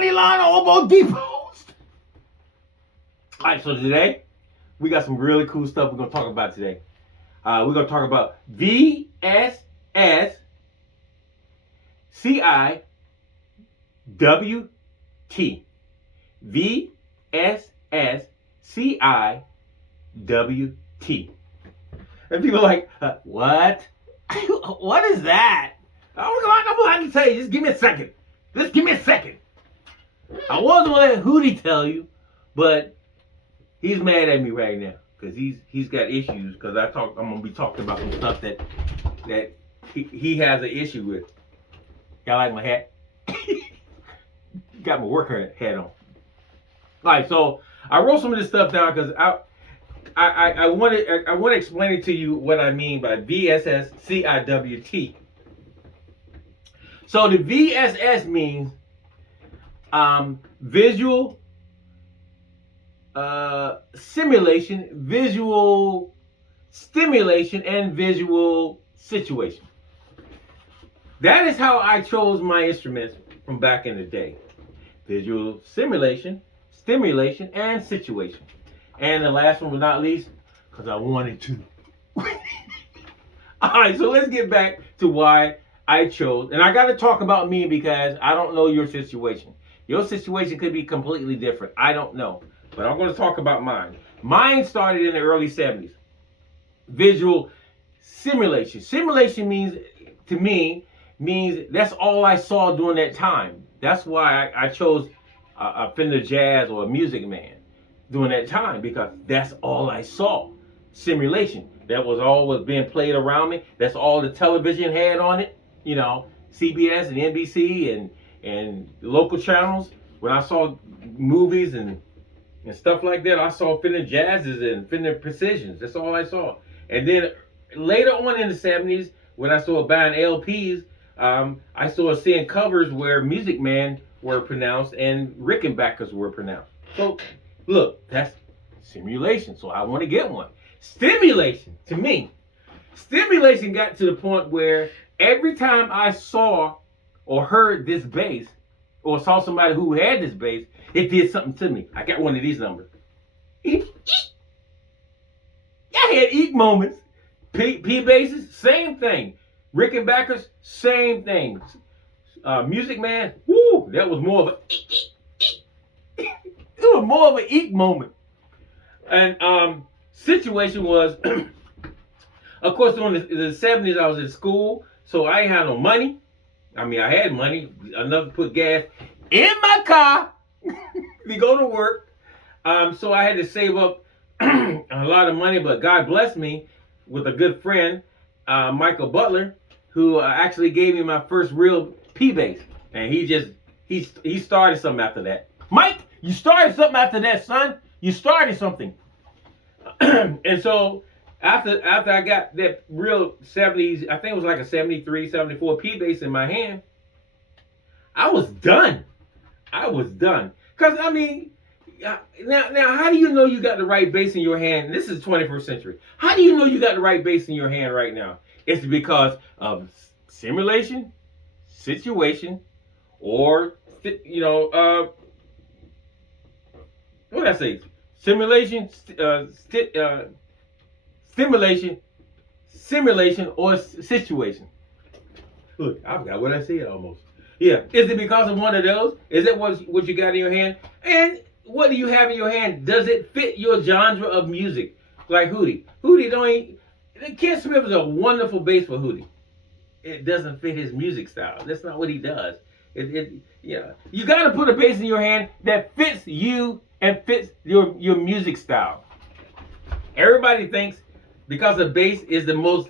Johnny Line Obo Depot. All right, so today we got some really cool stuff we're gonna talk about today. We're gonna talk about VSS CIWT. VSS CIWT. And people are like, what? What is that? I'm going to tell you. Just give me a second. Just give me a second. I wasn't going to let Hootie tell you, but he's mad at me right now because he's got issues. Because I'm going to be talking about some stuff that he has an issue with. Y'all like my hat? Got my worker hat on. All right, so I wrote some of this stuff down because I want to explain it to you what I mean by VSS CIWT. So the VSS means visual simulation, visual stimulation, and visual situation. That is how I chose my instruments from back in the day. Visual simulation, stimulation, and situation. And the last one but not least, because I wanted to. All right, so let's get back to why I chose. And I got to talk about me because I don't know your situation. Your situation could be completely different. I don't know. But I'm going to talk about mine. Mine started in the early 70s. Visual simulation. Simulation means that's all I saw during that time. That's why I chose a Fender Jazz or a Music Man during that time, because that's all I saw. Simulation. That was all was being played around me. That's all the television had on it. You know, CBS and NBC and local channels. When I saw movies and stuff like that, I saw Fender Jazzes and Fender Precisions. That's all I saw. And then later on in the 70s, when I started buying LPs, I started seeing covers where Music Man were pronounced and Rickenbackers were pronounced. So, look, that's simulation. So I want to get one. Stimulation, to me, stimulation got to the point where every time I saw or heard this bass or saw somebody who had this bass, it did something to me. I got one of these numbers. I had eek moments. P basses, same thing. Rickenbackers, same thing. Music Man, woo, that was more of a it was more of an eek moment. And situation was, of course, during the 70s, I was in school, so I ain't had no money. I mean, I had money enough to put gas in my car to go to work. So I had to save up a lot of money, but God blessed me with a good friend, Michael Butler, who actually gave me my first real P bass. And he started something after that. Mike, you started something after that, son. You started something. And so after I got that real 70s, I think it was like a 73, 74 P bass in my hand, I was done. Because, I mean, now, how do you know you got the right bass in your hand? This is 21st century. How do you know you got the right bass in your hand right now? It's because of simulation, situation, or, what did I say? Simulation, simulation, or situation. Look, I forgot what I said almost. Yeah, is it because of one of those? Is it what you got in your hand? And what do you have in your hand? Does it fit your genre of music? Like Hootie. Ken Smith is a wonderful bass for Hootie. It doesn't fit his music style. That's not what he does. You got to put a bass in your hand that fits you and fits your music style. Everybody thinks because a bass is the most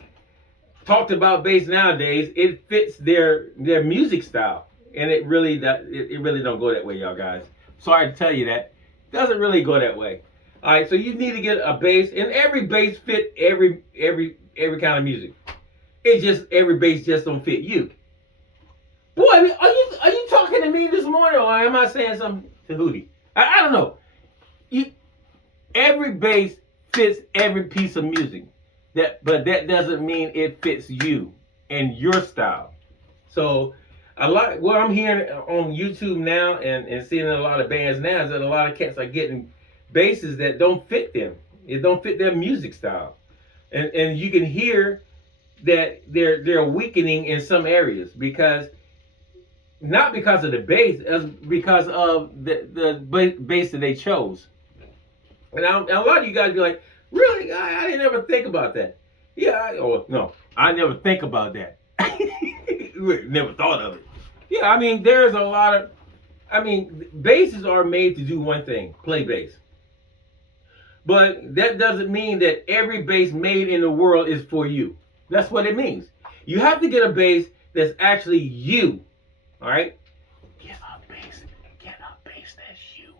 talked about bass nowadays, it fits their music style, and it really don't go that way, y'all guys. Sorry to tell you that. It doesn't really go that way. All right, so you need to get a bass, and every bass fit every kind of music. It's just every bass just don't fit you. Boy, I mean, are you talking to me this morning, or am I saying something to Hootie? I don't know. Every bass fits every piece of music. But that doesn't mean it fits you and your style. So A lot. What I'm hearing on YouTube now and seeing in a lot of bands now is that a lot of cats are getting basses that don't fit them. It don't fit their music style, and you can hear that they're weakening in some areas because not because of the bass, as because of the bass that they chose. And a lot of you guys be like, really? I didn't ever think about that. Yeah, no, I never think about that. Never thought of it. Yeah, I mean, there's a lot of, I mean, basses are made to do one thing, play bass. But that doesn't mean that every bass made in the world is for you. That's what it means. You have to get a bass that's actually you. All right? Get a bass. Get a bass that's you.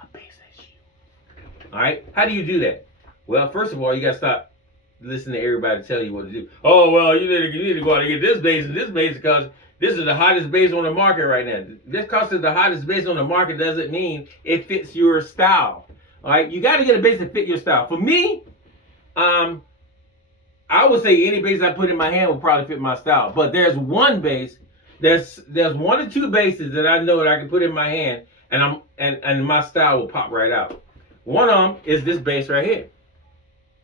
A bass that's you. All right? How do you do that? Well, first of all, you got to stop listening to everybody tell you what to do. Oh, well, you need to go out and get this bass and this bass because this is the hottest bass on the market right now. Just because it's the hottest bass on the market doesn't mean it fits your style. All right, you got to get a bass that fit your style. For me, I would say any bass I put in my hand will probably fit my style. But there's one bass, there's one or two basses that I know that I can put in my hand, and my style will pop right out. One of them is this bass right here.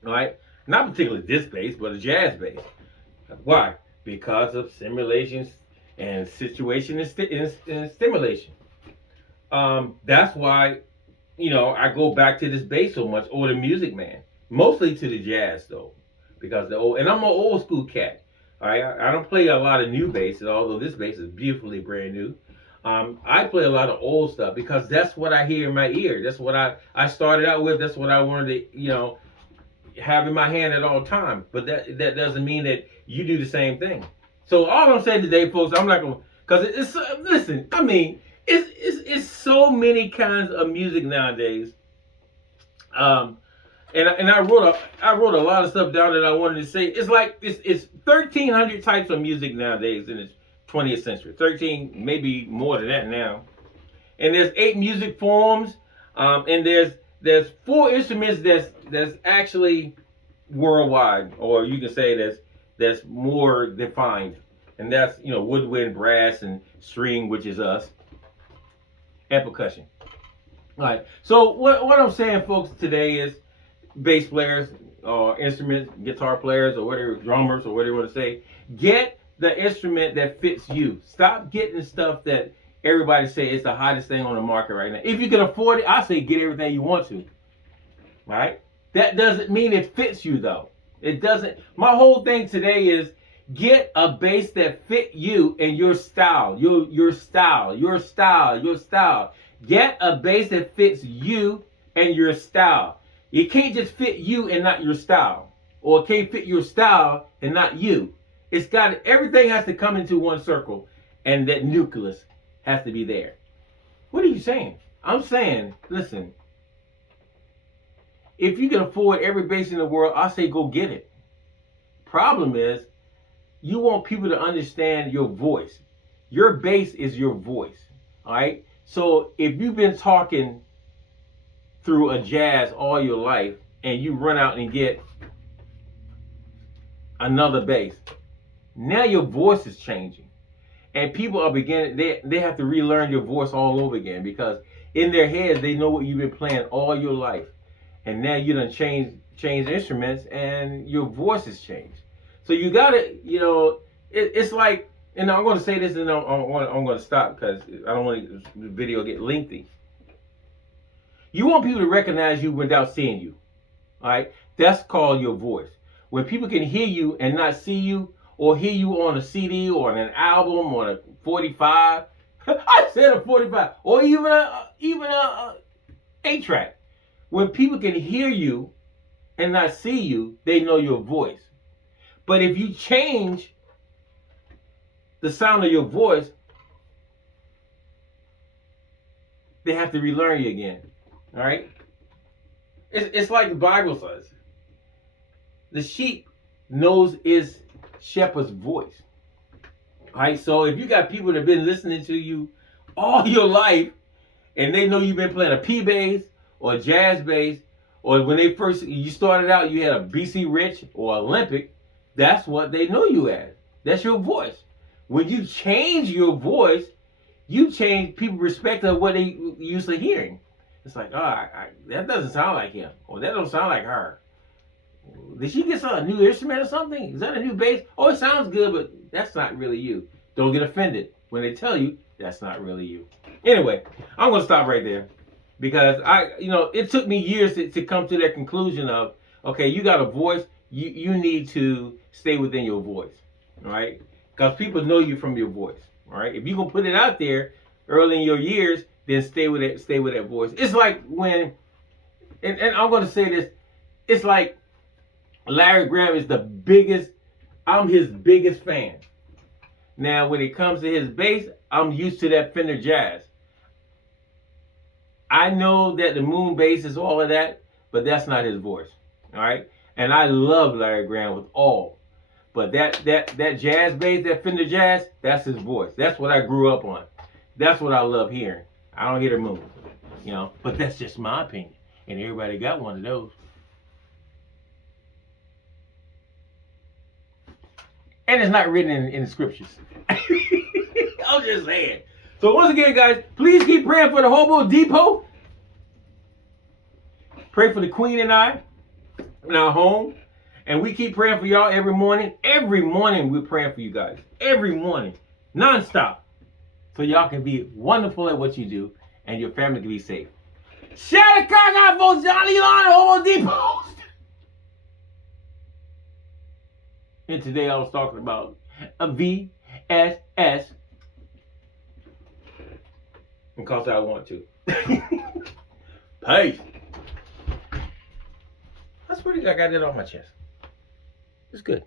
All right, not particularly this bass, but a jazz bass. Why? Because of simulations and situation and stimulation. That's why. I go back to this bass so much, or the Music Man, mostly to the jazz though, because and I'm an old school cat. All right, I don't play a lot of new basses, although this bass is beautifully brand new. I play a lot of old stuff because that's what I hear in my ear. That's what I started out with. That's what I wanted to, have in my hand at all times. But that doesn't mean that you do the same thing. So all I'm saying today, folks, I'm not gonna, because it's listen. I mean. It's so many kinds of music nowadays. And I wrote a lot of stuff down that I wanted to say. It's like it's 1,300 types of music nowadays in the 20th century. 13, maybe more than that now. And there's 8 music forms. And there's 4 instruments that's actually worldwide, or you can say that's more defined. And that's woodwind, brass, and string, which is us. And percussion. All right. So what I'm saying, folks, today is bass players or instruments, guitar players or whatever, drummers or whatever you want to say, get the instrument that fits you. Stop getting stuff that everybody say is the hottest thing on the market right now. If you can afford it, I say get everything you want to. All right. That doesn't mean it fits you though. It doesn't. My whole thing today is get a bass that fit you and your style, your style. Get a bass that fits you and your style. It can't just fit you and not your style, or it can't fit your style and not you. Everything has to come into one circle, and that nucleus has to be there. What are you saying? I'm saying, listen. If you can afford every bass in the world, I say go get it. Problem is, you want people to understand your voice. Your bass is your voice. All right? So if you've been talking through a jazz all your life and you run out and get another bass, now your voice is changing. And people are beginning, they have to relearn your voice all over again because in their heads they know what you've been playing all your life. And now you done change instruments and your voice has changed. So you gotta, it's like, and I'm going to say this and I'm going to stop because I don't want the video to get lengthy. You want people to recognize you without seeing you. All right? That's called your voice. When people can hear you and not see you, or hear you on a CD or on an album or a 45, I said a 45, or even a 8-track. When people can hear you and not see you, they know your voice. But if you change the sound of your voice, they have to relearn you again. All right? It's like the Bible says. The sheep knows its shepherd's voice. All right? So if you got people that have been listening to you all your life, and they know you've been playing a P bass or a jazz bass, or when you started out, you had a BC Rich or Olympic, that's what they know you as. That's your voice. when you change your voice, you change people's respect of what they used to hearing. It's like, oh, that doesn't sound like him, or that don't sound like her. Did she get a new instrument or something? Is that a new bass? Oh, it sounds good, but that's not really you. Don't get offended when they tell you that's not really you. Anyway, I'm gonna stop right there because it took me years to come to that conclusion of, okay, you got a voice, you need to stay within your voice, right? Because people know you from your voice, right? If you gonna put it out there early in your years, then stay with that voice. It's like when, and I'm gonna say this, it's like Larry Graham is I'm his biggest fan. Now, when it comes to his bass, I'm used to that Fender Jazz. I know that the Moon bass is all of that, but that's not his voice. All right? And I love Larry Graham with all. But that jazz bass, that Fender Jazz, that's his voice. That's what I grew up on. That's what I love hearing. I don't hear the Moon, but that's just my opinion. And everybody got one of those. And it's not written in the scriptures. I'm just saying. So once again, guys, please keep praying for the Hobo Depot. Pray for the Queen and I in our home. And we keep praying for y'all every morning. Every morning we're praying for you guys. Every morning. Non-stop. So y'all can be wonderful at what you do and your family can be safe. Shout out for Johnny Lawn and Hobo Depot. And today I was talking about a VSS because I want to. Peace. That's pretty good. I got it on my chest. It's good.